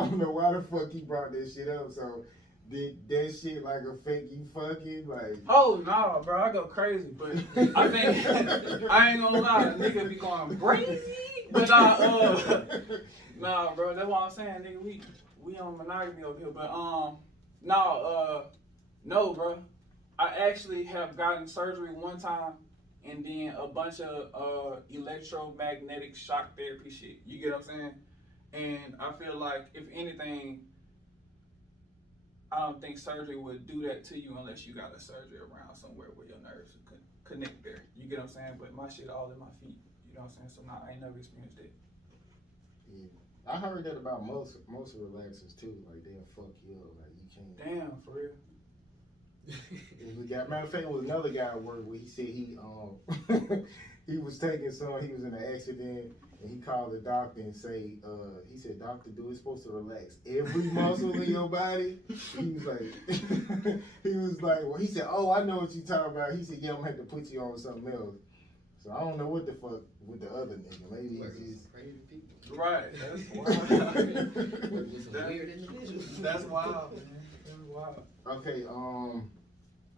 don't know why the fuck he brought this shit up. So, did that shit like affect you fucking? Like, Oh, no, bro. I go crazy. But I think, I ain't gonna lie, nigga be going crazy. But nah, bro. That's what I'm saying, nigga. We on monogamy over here. But, no, bro. I actually have gotten surgery one time and then a bunch of electromagnetic shock therapy shit. You get what I'm saying? And I feel like, if anything, I don't think surgery would do that to you unless you got a surgery around somewhere where your nerves could connect there. You get what I'm saying? But my shit all in my feet. You know what I'm saying? So nah, I ain't never experienced it. yeah. I heard that about most relaxers too. Like they'll fuck you up. Like you can't. Damn, for real. Matter of fact, it was another guy I worked with. He said he was taking some. He was in an accident, and he called the doctor and he said, "Doctor, it's supposed to relax every muscle in your body." He was like, well, he said, "Oh, I know what you talking about." He said, "Yeah, I'm gonna have to put you on something else." So I don't know what the fuck with the other nigga. Maybe he's just crazy people. Right. That's wild. Weird individuals. That's wild, man. That's wild. okay.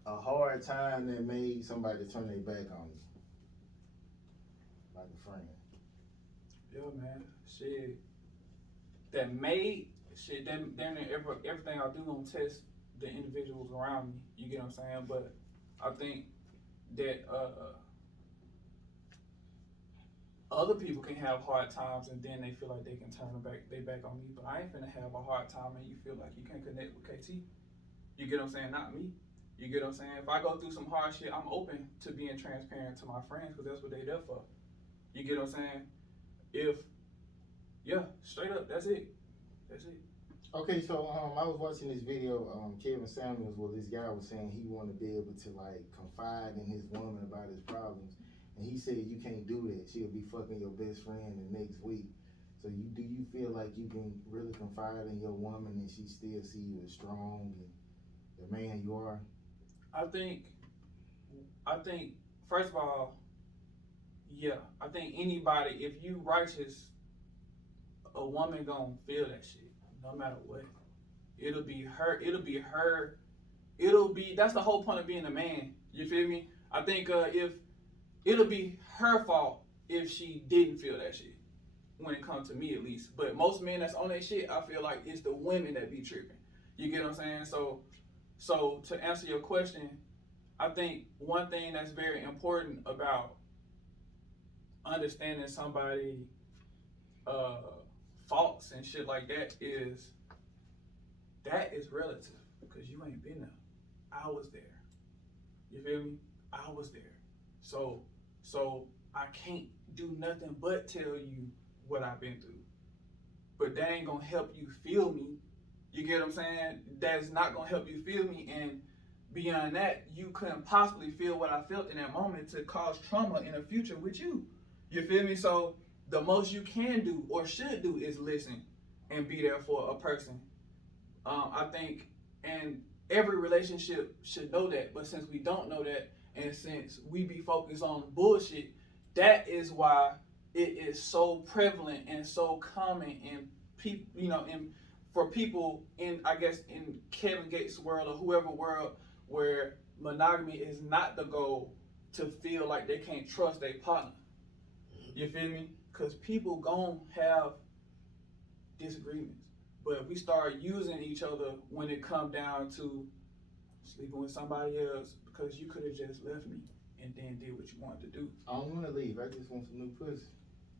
A hard time that made somebody turn their back on you, like a friend. Yeah, man. Shit. That made shit. Then everything I do gonna test the individuals around me. You get what I'm saying? But I think that other people can have hard times and then they feel like they can turn their back on me. But I ain't finna have a hard time and you feel like you can't connect with KT. You get what I'm saying? Not me. You get what I'm saying? If I go through some hard shit, I'm open to being transparent to my friends because that's what they there for. You get what I'm saying? Straight up, that's it. That's it. Okay, so I was watching this video. Kevin Samuels, well, this guy was saying he wanted to be able to like confide in his woman about his problems, and he said you can't do that. She'll be fucking your best friend the next week. So do you feel like you can really confide in your woman and she still see you as strong and the man you are? I think, first of all, yeah, I think anybody, if you righteous, a woman gonna feel that shit, no matter what. That's the whole point of being a man, you feel me? I think if it'll be her fault if she didn't feel that shit, when it comes to me at least. But most men that's on that shit, I feel like it's the women that be tripping. You get what I'm saying? So to answer your question, I think one thing that's very important about understanding somebody faults and shit like that is relative because you ain't been there. I was there. You feel me? I was there. So I can't do nothing but tell you what I've been through. But that ain't gonna help you feel me. You get what I'm saying? That's not gonna help you feel me, and beyond that, you couldn't possibly feel what I felt in that moment to cause trauma in the future with you. You feel me? So the most you can do or should do is listen and be there for a person. I think, and every relationship should know that. But since we don't know that, and since we be focused on bullshit, that is why it is so prevalent and so common in people, for people in, I guess, in Kevin Gates' world or whoever world where monogamy is not the goal, to feel like they can't trust their partner. You feel me? Because people gon' have disagreements. But if we start using each other when it come down to sleeping with somebody else because you could have just left me and then did what you wanted to do. I don't want to leave. I just want some new pussy.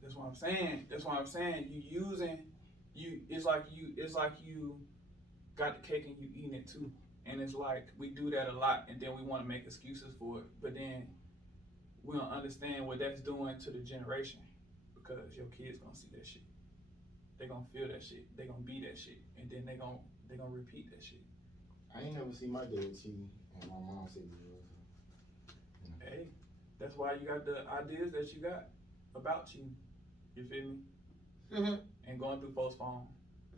That's what I'm saying. It's like you got the cake and you eating it too. And it's like we do that a lot and then we want to make excuses for it. But then we don't understand what that's doing to the generation, because your kids gonna see that shit. They gonna feel that shit. They gonna be that shit. And then they gonna repeat that shit. I ain't never seen my dad cheating, and my mom said he was. Hey, that's why you got the ideas that you got about you. You feel me? Mm-hmm. And going through folks' phone.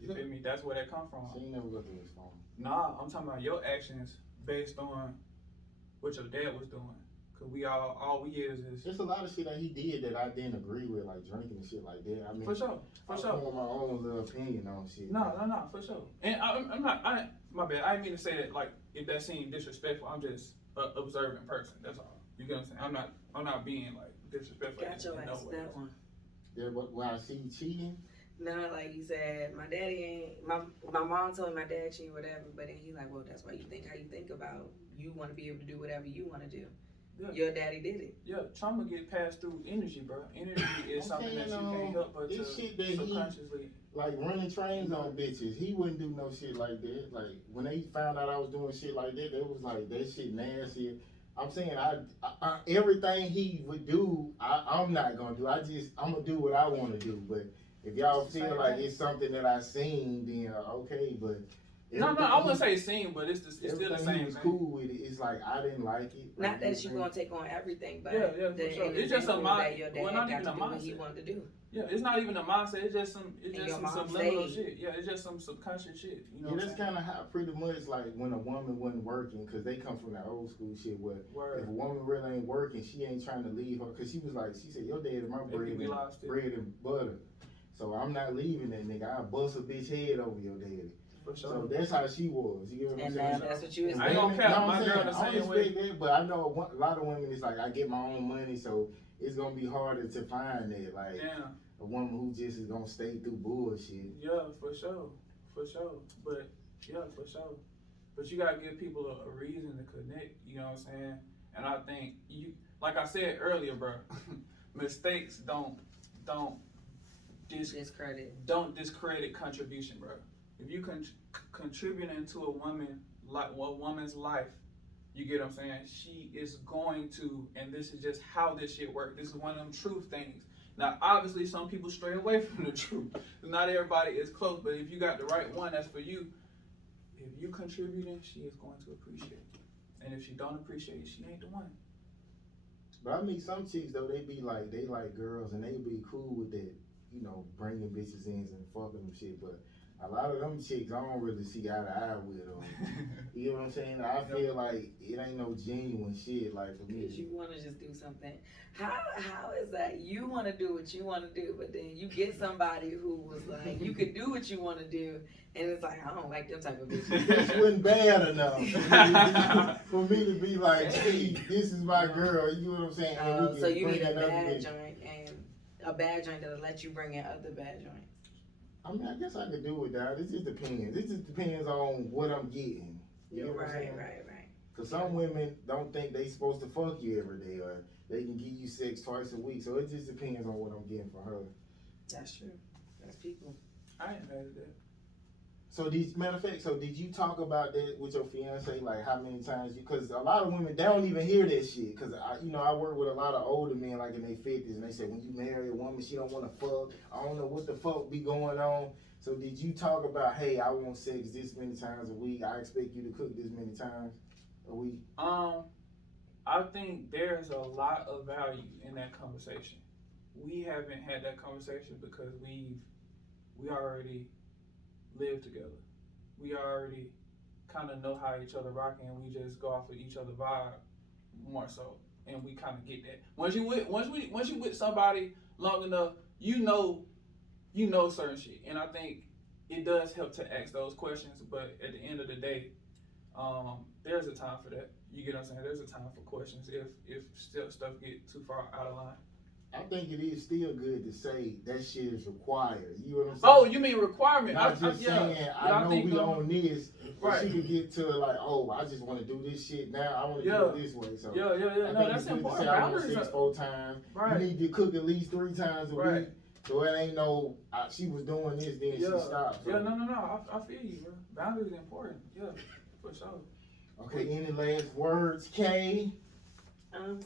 You feel me? That's where that come from. She ain't never go through his phone. Nah, I'm talking about your actions based on what your dad was doing. Cause we all we is There's a lot of shit that he did that I didn't agree with, like drinking and shit like that. I mean, for sure. I form my own little opinion on shit. No, for sure. And I'm not. My bad. I didn't mean to say that like if that seemed disrespectful. I'm just an observant person. That's all. You get what I'm saying? I'm not being like disrespectful. Got your ass that one. Yeah, when I see you cheating. No, like you said, my daddy ain't. My mom told me my dad cheated, whatever. But then he's like, well, that's why you think how you think about. You want to be able to do whatever you want to do. Yeah. Your daddy did it. Yeah, trauma get passed through energy, bro. Energy is something that you can't help but to subconsciously. Like running trains on bitches, he wouldn't do no shit like that. Like when they found out I was doing shit like that, they was like, that shit nasty. I'm saying I everything he would do, I'm not gonna do. I'm gonna do what I want to do. But if y'all feel like it's something that I seen, then okay. But no, I wouldn't say seen, but it's still the same. He was cool with it. It's like I didn't like it. Not that you gonna take on everything, but yeah, for sure. It's just a mindset. Well, not even a mindset. He wanted to do. Yeah, it's not even a mindset. It's just some subliminal shit. Yeah, it's just some subconscious shit. You know, that's kind of how pretty much like when a woman wasn't working, because they come from that old school shit where if a woman really ain't working, she ain't trying to leave her, because she said, your dad is my bread and butter. So I'm not leaving that nigga. I'll bust a bitch head over your daddy. For sure. So that's how she was. You get what I'm saying? And that's what you was. I ain't gonna count my girl the same way. That, but I know a lot of women, it's like I get my own money, so it's gonna be harder to find that. Like a woman who just is gonna stay through bullshit. Yeah, for sure. But yeah, for sure. But you gotta give people a reason to connect. You know what I'm saying? And I think like I said earlier, bro, mistakes don't discredit contribution, bro. If you contribute into a woman's life, you get what I'm saying? She is going to, and this is just how this shit works. This is one of them truth things. Now, obviously, some people stray away from the truth. Not everybody is close, but if you got the right one, that's for you. If you contributing, she is going to appreciate you. And if she don't appreciate you, she ain't the one. But I mean, some chicks though, they like girls, and they be cool with that, bringing bitches in and fucking them shit, but a lot of them chicks, I don't really see eye to eye with them. You know what I'm saying? I feel like it ain't no genuine shit, like for me. Because you want to just do something. How is that? You want to do what you want to do, but then you get somebody who was like, you could do what you want to do, and it's like, I don't like them type of bitches. This wasn't bad enough for me to be like, hey, this is my girl. You know what I'm saying? So you need a bad joint, and a bad joint that'll let you bring in other bad joints. I mean, I guess I could do it, dog. It just depends. It just depends on what I'm getting. You know what I'm saying? Right. Because some women don't think they supposed to fuck you every day, or they can give you sex twice a week. So it just depends on what I'm getting from her. That's true. That's people. I ain't mad at that. So matter of fact, did you talk about that with your fiance? Like how many times because a lot of women, they don't even hear that shit. Because I work with a lot of older men like in their 50s, and they say when you marry a woman, she don't want to fuck. I don't know what the fuck be going on. So did you talk about, hey, I want sex this many times a week. I expect you to cook this many times Are we? I think there's a lot of value in that conversation. We haven't had that conversation because we already live together. We already kind of know how each other rocking, and we just go off of each other vibe more so, and we kind of get that. Once you with somebody long enough, you know certain shit, and I think it does help to ask those questions. But at the end of the day, there's a time for that. You get what I'm saying? There's a time for questions if still stuff get too far out of line. I think it is still good to say that shit is required. You know what I'm saying? Oh, you mean requirement? Not just saying, I know we on this, but right. she could get to like, oh, I just want to do this shit now. I want to do it this way. So Yeah. No, that's important. Say, I want 6-4 times. Right. You need to cook at least 3 times a week. So it ain't no, she was doing this, then she stopped. So. Yeah, no. I feel you, bro. Boundaries are important. Yeah, for sure. Okay, any last words, Kay?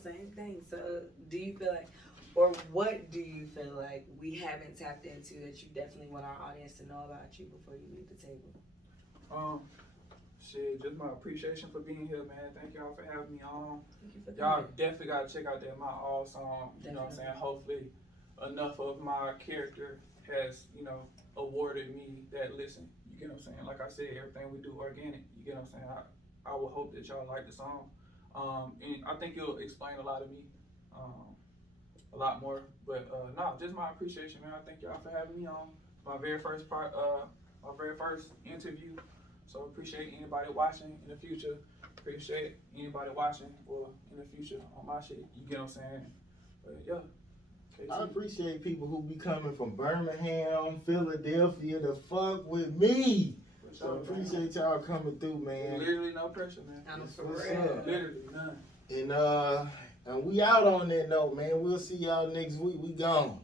Same thing. So, do you feel like, or what do you feel like we haven't tapped into that you definitely want our audience to know about you before you leave the table? Shit, just my appreciation for being here, man. Thank y'all for having me on. Thank you for Y'all coming. definitely gotta check out that My All song. You know what I'm saying? Hopefully, enough of my character has, awarded me that listen. You get what I'm saying? Like I said, everything we do organic. You get what I'm saying? I would hope that y'all like the song. And I think it'll explain a lot of me. A lot more, but no, just my appreciation, man. I thank y'all for having me on my very first interview. So appreciate anybody watching in the future. Appreciate anybody watching in the future on my shit. You get what I'm saying? But yeah. KT. I appreciate people who be coming from Birmingham, Philadelphia to fuck with me. So appreciate y'all coming through, man. Literally no pressure, man. For real. Literally none. And we out on that note, man. We'll see y'all next week. We gone.